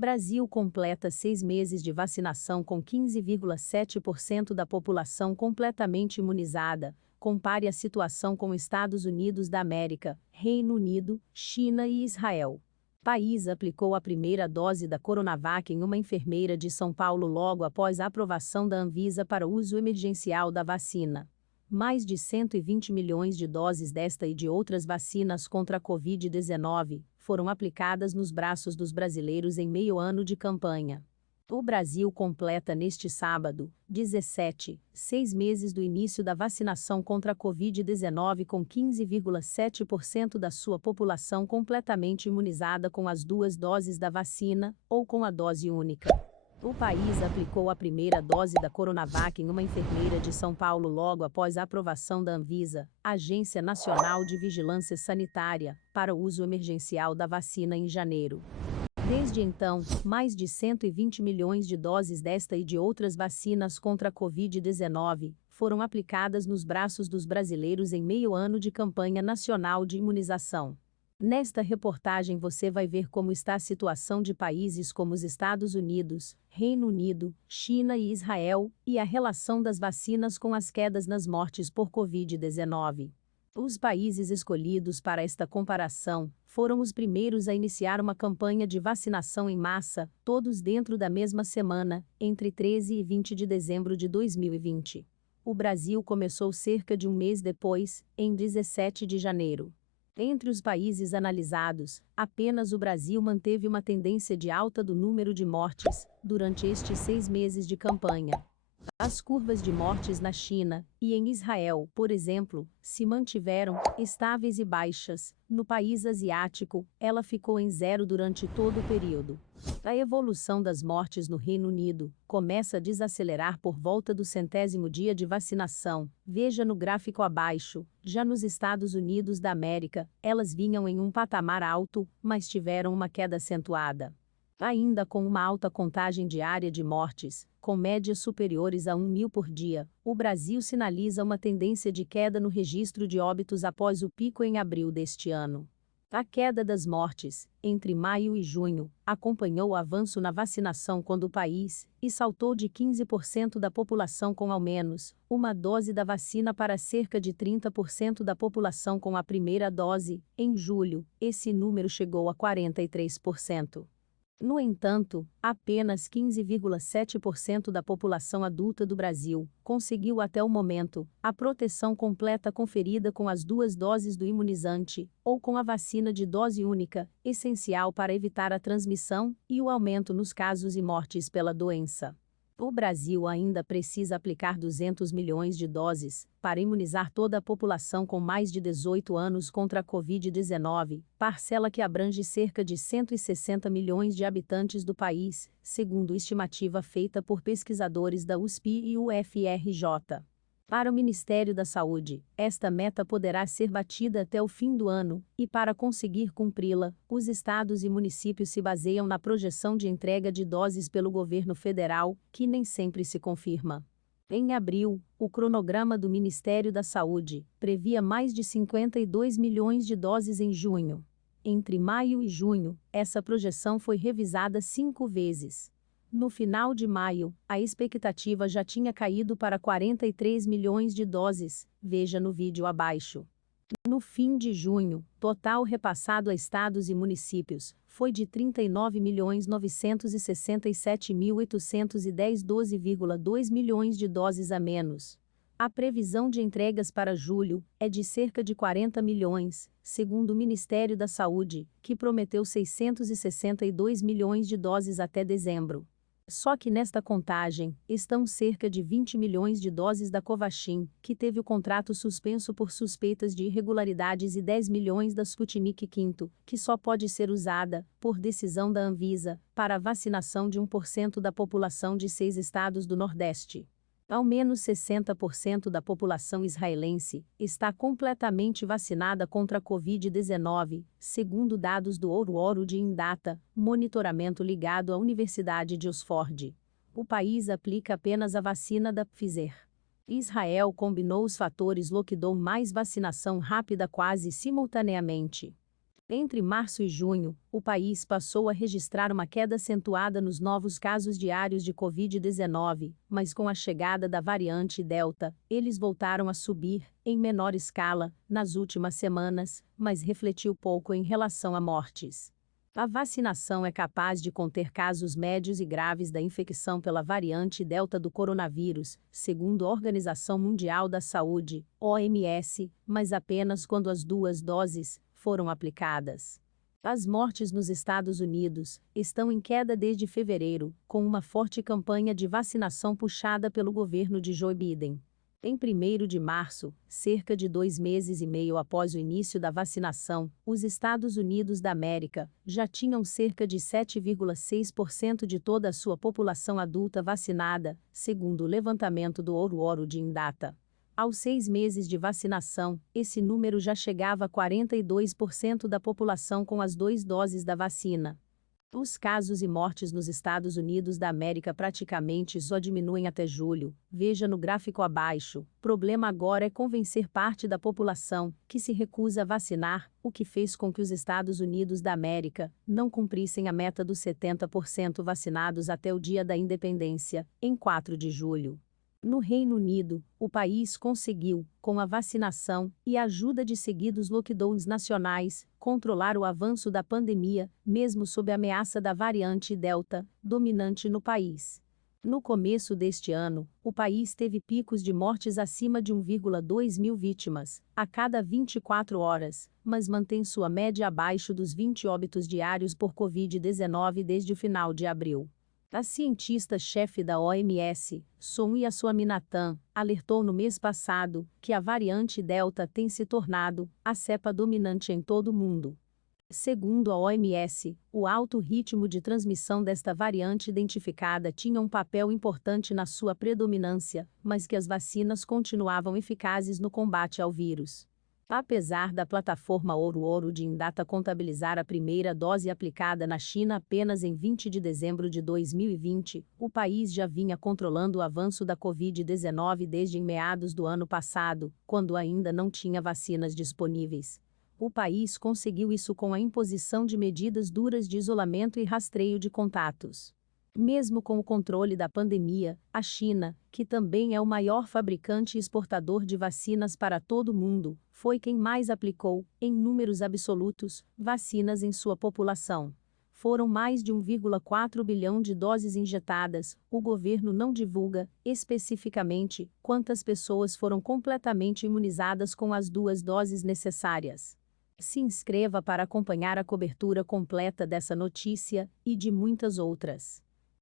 Brasil completa 6 meses de vacinação com 15,7% da população completamente imunizada. Compare a situação com Estados Unidos da América, Reino Unido, China e Israel. O país aplicou a primeira dose da Coronavac em uma enfermeira de São Paulo logo após a aprovação da Anvisa para uso emergencial da vacina. Mais de 120 milhões de doses desta e de outras vacinas contra a Covid-19 foram aplicadas nos braços dos brasileiros em meio ano de campanha. O Brasil completa neste sábado, 17, 6 meses do início da vacinação contra a Covid-19 com 15,7% da sua população completamente imunizada com as 2 doses da vacina, ou com a dose única. O país aplicou a primeira dose da Coronavac em uma enfermeira de São Paulo logo após a aprovação da Anvisa, Agência Nacional de Vigilância Sanitária, para o uso emergencial da vacina em janeiro. Desde então, mais de 120 milhões de doses desta e de outras vacinas contra a Covid-19 foram aplicadas nos braços dos brasileiros em meio ano de campanha nacional de imunização. Nesta reportagem você vai ver como está a situação de países como os Estados Unidos, Reino Unido, China e Israel, e a relação das vacinas com as quedas nas mortes por Covid-19. Os países escolhidos para esta comparação foram os primeiros a iniciar uma campanha de vacinação em massa, todos dentro da mesma semana, entre 13 e 20 de dezembro de 2020. O Brasil começou cerca de um mês depois, em 17 de janeiro. Entre os países analisados, apenas o Brasil manteve uma tendência de alta do número de mortes durante estes 6 meses de campanha. As curvas de mortes na China e em Israel, por exemplo, se mantiveram estáveis e baixas. No país asiático, ela ficou em 0 durante todo o período. A evolução das mortes no Reino Unido começa a desacelerar por volta do 100º dia de vacinação. Veja no gráfico abaixo. Já nos Estados Unidos da América, elas vinham em um patamar alto, mas tiveram uma queda acentuada. Ainda com uma alta contagem diária de mortes, com médias superiores a 1.000 por dia, o Brasil sinaliza uma tendência de queda no registro de óbitos após o pico em abril deste ano. A queda das mortes, entre maio e junho, acompanhou o avanço na vacinação quando o país saltou de 15% da população com ao menos uma dose da vacina para cerca de 30% da população com a primeira dose. Em julho, esse número chegou a 43%. No entanto, apenas 15,7% da população adulta do Brasil conseguiu até o momento a proteção completa conferida com as 2 doses do imunizante, ou com a vacina de dose única, essencial para evitar a transmissão e o aumento nos casos e mortes pela doença. O Brasil ainda precisa aplicar 200 milhões de doses para imunizar toda a população com mais de 18 anos contra a Covid-19, parcela que abrange cerca de 160 milhões de habitantes do país, segundo estimativa feita por pesquisadores da USP e UFRJ. Para o Ministério da Saúde, esta meta poderá ser batida até o fim do ano, e para conseguir cumpri-la, os estados e municípios se baseiam na projeção de entrega de doses pelo governo federal, que nem sempre se confirma. Em abril, o cronograma do Ministério da Saúde previa mais de 52 milhões de doses em junho. Entre maio e junho, essa projeção foi revisada 5 vezes. No final de maio, a expectativa já tinha caído para 43 milhões de doses, veja no vídeo abaixo. No fim de junho, total repassado a estados e municípios foi de 39.967.810, 12,2 milhões de doses a menos. A previsão de entregas para julho é de cerca de 40 milhões, segundo o Ministério da Saúde, que prometeu 662 milhões de doses até dezembro. Só que nesta contagem estão cerca de 20 milhões de doses da Covaxin, que teve o contrato suspenso por suspeitas de irregularidades, e 10 milhões da Sputnik V, que só pode ser usada, por decisão da Anvisa, para a vacinação de 1% da população de 6 estados do Nordeste. Ao menos 60% da população israelense está completamente vacinada contra a Covid-19, segundo dados do Ouro de Indata, monitoramento ligado à Universidade de Oxford. O país aplica apenas a vacina da Pfizer. Israel combinou os fatores lockdown mais vacinação rápida quase simultaneamente. Entre março e junho, o país passou a registrar uma queda acentuada nos novos casos diários de Covid-19, mas com a chegada da variante Delta, eles voltaram a subir, em menor escala, nas últimas semanas, mas refletiu pouco em relação a mortes. A vacinação é capaz de conter casos médios e graves da infecção pela variante Delta do coronavírus, segundo a Organização Mundial da Saúde, OMS, mas apenas quando as duas doses foram aplicadas. As mortes nos Estados Unidos estão em queda desde fevereiro, com uma forte campanha de vacinação puxada pelo governo de Joe Biden. Em 1º de março, cerca de 2 meses e meio após o início da vacinação, os Estados Unidos da América já tinham cerca de 7,6% de toda a sua população adulta vacinada, segundo o levantamento do Ouro de Indata. Aos 6 meses de vacinação, esse número já chegava a 42% da população com as 2 doses da vacina. Os casos e mortes nos Estados Unidos da América praticamente só diminuem até julho, veja no gráfico abaixo. Problema agora é convencer parte da população que se recusa a vacinar, o que fez com que os Estados Unidos da América não cumprissem a meta dos 70% vacinados até o dia da independência, em 4 de julho. No Reino Unido, o país conseguiu, com a vacinação e a ajuda de seguidos lockdowns nacionais, controlar o avanço da pandemia, mesmo sob a ameaça da variante Delta, dominante no país. No começo deste ano, o país teve picos de mortes acima de 1,2 mil vítimas a cada 24 horas, mas mantém sua média abaixo dos 20 óbitos diários por Covid-19 desde o final de abril. A cientista-chefe da OMS, Soumya Swaminathan, alertou no mês passado que a variante Delta tem se tornado a cepa dominante em todo o mundo. Segundo a OMS, o alto ritmo de transmissão desta variante identificada tinha um papel importante na sua predominância, mas que as vacinas continuavam eficazes no combate ao vírus. Apesar da plataforma Ouro de Indata contabilizar a primeira dose aplicada na China apenas em 20 de dezembro de 2020, o país já vinha controlando o avanço da Covid-19 desde em meados do ano passado, quando ainda não tinha vacinas disponíveis. O país conseguiu isso com a imposição de medidas duras de isolamento e rastreio de contatos. Mesmo com o controle da pandemia, a China, que também é o maior fabricante e exportador de vacinas para todo o mundo, foi quem mais aplicou, em números absolutos, vacinas em sua população. Foram mais de 1,4 bilhão de doses injetadas. O governo não divulga, especificamente, quantas pessoas foram completamente imunizadas com as 2 doses necessárias. Se inscreva para acompanhar a cobertura completa dessa notícia e de muitas outras.